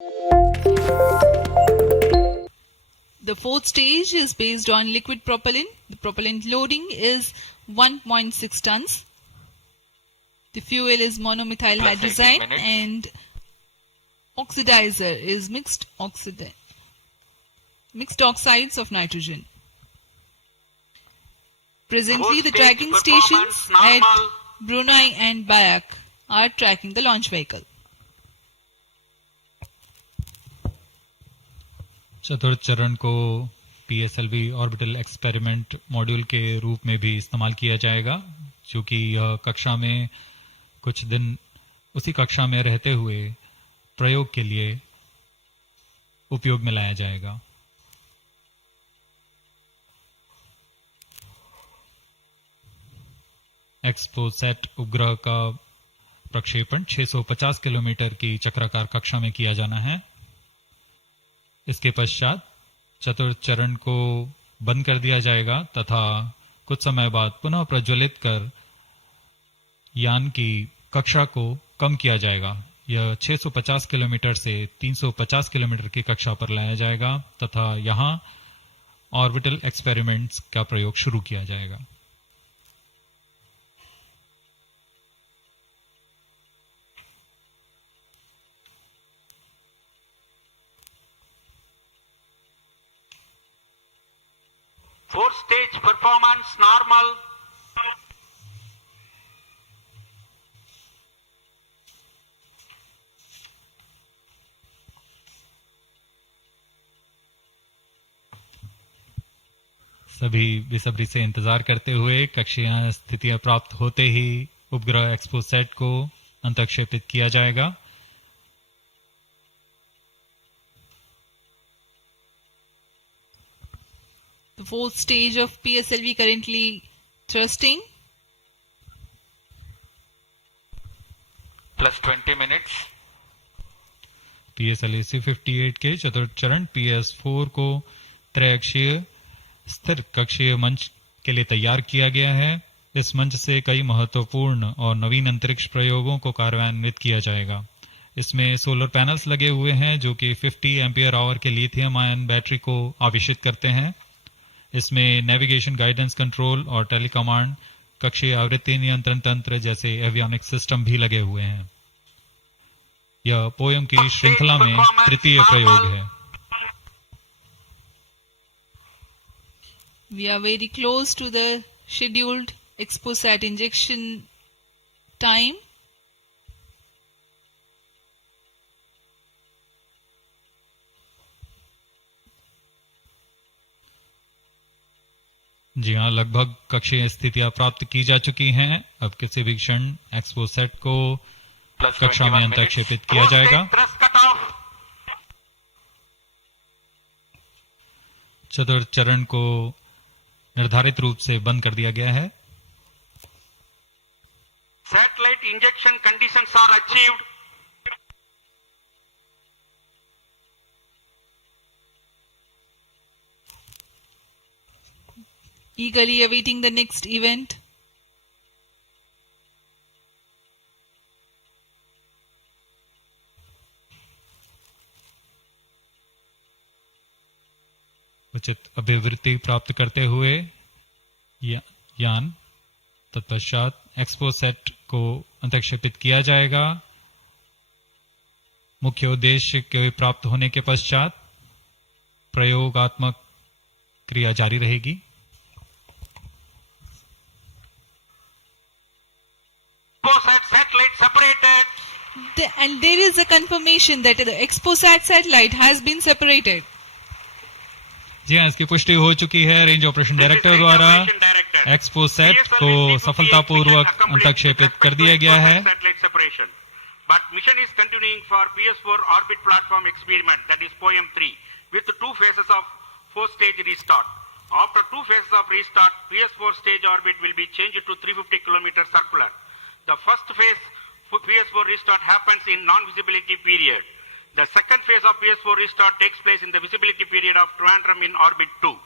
The fourth stage is based on liquid propellant. The propellant loading is 1.6 tons. The fuel is monomethyl hydrazine and oxidizer is mixed oxides of nitrogen. Presently, the tracking stations at Brunei and Bayak are tracking the launch vehicle. चतुर्थ चरण को PSLV orbital experiment module के रूप में भी इस्तेमाल किया जाएगा, जो कि यह कक्षा में कुछ दिन उसी कक्षा में रहते हुए प्रयोग के लिए उपयोग में लाया जाएगा। एक्सपोसैट उपग्रह का प्रक्षेपण 650 किलोमीटर की चक्राकार कक्षा में किया जाना है। इसके पश्चात चतुर्थ चरण को बंद कर दिया जाएगा तथा कुछ समय बाद पुनः प्रज्वलित कर यान की कक्षा को कम किया जाएगा। यह 650 किलोमीटर से 350 किलोमीटर की कक्षा पर लाया जाएगा तथा यहां ऑर्बिटल एक्सपेरिमेंट्स का प्रयोग शुरू किया जाएगा। Fourth stage performance normal. सभी बेसब्री से इंतजार करते हुए कक्षीय स्थितियां प्राप्त होते ही उपग्रह एक्सपोसैट को अंतक्षेपित किया जाएगा। The fourth stage of PSLV currently thrusting. Plus 20 minutes. PSLV C-58 के चतुर्थ चरण PS4 को त्रैअक्षीय स्थिर कक्षीय मंच के लिए तैयार किया गया है। इस मंच से कई महत्वपूर्ण और नवीन अंतरिक्ष प्रयोगों को कार्यान्वित किया जाएगा। इसमें सोलर पैनल्स लगे हुए हैं जो कि 50 एम्पियर आवर के लिथियम आयन बैटरी को आवेशित करते हैं। इसमें नेविगेशन गाइडेंस कंट्रोल और टेलीकमांड कक्षीय आवृत्ति नियंत्रण तंत्र जैसे एवियोनिक सिस्टम भी लगे हुए हैं। यह पोयम की श्रृंखला में तृतीय प्रयोग है। We are very close to the scheduled exposat injection time. जी हाँ, लगभग कक्षीय स्थितियां प्राप्त की जा चुकी हैं। अब किसी भी क्षण एक्सपोसैट को कक्षा में अंतक्षेपित किया जाएगा। चतुर्थ चरण को निर्धारित रूप से बंद कर दिया गया है। Satellite injection conditions are achieved. Eagerly awaiting the next event. उचित अभिवृत्ति प्राप्त करते हुए यान तत्पश्चात एक्सपोसैट को अंतक्षेपित किया जाएगा। मुख्य उद्देश्य के प्राप्त होने के पश्चात प्रयोगात्मक क्रिया जारी रहेगी। Satellite separated. And there is a confirmation that the exposat satellite has been separated. जी हाँ, इसकी पुष्टि हो चुकी है रेंज ऑपरेशन डायरेक्टर द्वारा। एक्सपोसैट को सफलतापूर्वक अंतक्षेपित कर दिया गया है। But mission is continuing for PS4 orbit platform experiment, that is POEM-3, with 2 phases of 4-stage restart. After 2 phases of restart, PS4 stage orbit will be changed to 350 km circular. The first phase for PS4 restart happens in non-visibility period. The second phase of PS4 restart takes place in the visibility period of Trivandrum in orbit 2.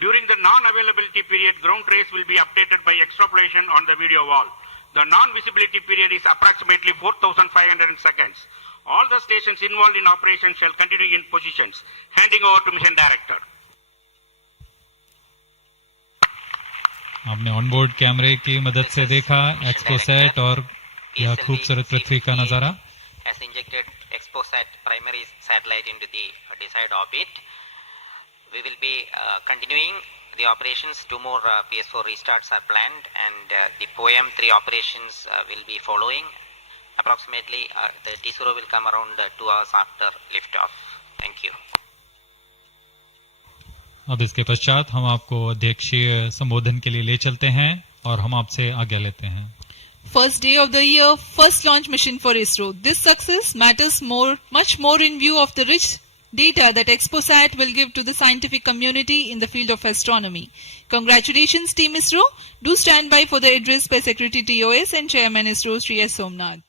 During the non-availability period, ground trace will be updated by extrapolation on the video wall. The non-visibility period is approximately 4,500 seconds. All the stations involved in operation shall continue in positions. Handing over to Mission Director. आपने ऑनबोर्ड कैमरे की मदद से देखा एक्सपोसैट और यह खूबसूरत पृथ्वी का नजारा. Has injected Exposat primary satellite into the desired orbit. We will be continuing the operations. 2 more PS4 restarts are planned, and the POEM-3 operations will be following. Approximately, the T0 will come around 2 hours after liftoff. Thank you. अब इसके पश्चात हम आपको अध्यक्षीय संबोधन के लिए ले चलते हैं और हम आपसे आज्ञा लेते हैं. First day of the year, first launch mission for ISRO. This success matters much more in view of the rich data that Exposat will give to the scientific community in the field of astronomy. Congratulations, Team ISRO. Do stand by for the address by Secretary TOS and Chairman ISRO, Sri S. Somnath.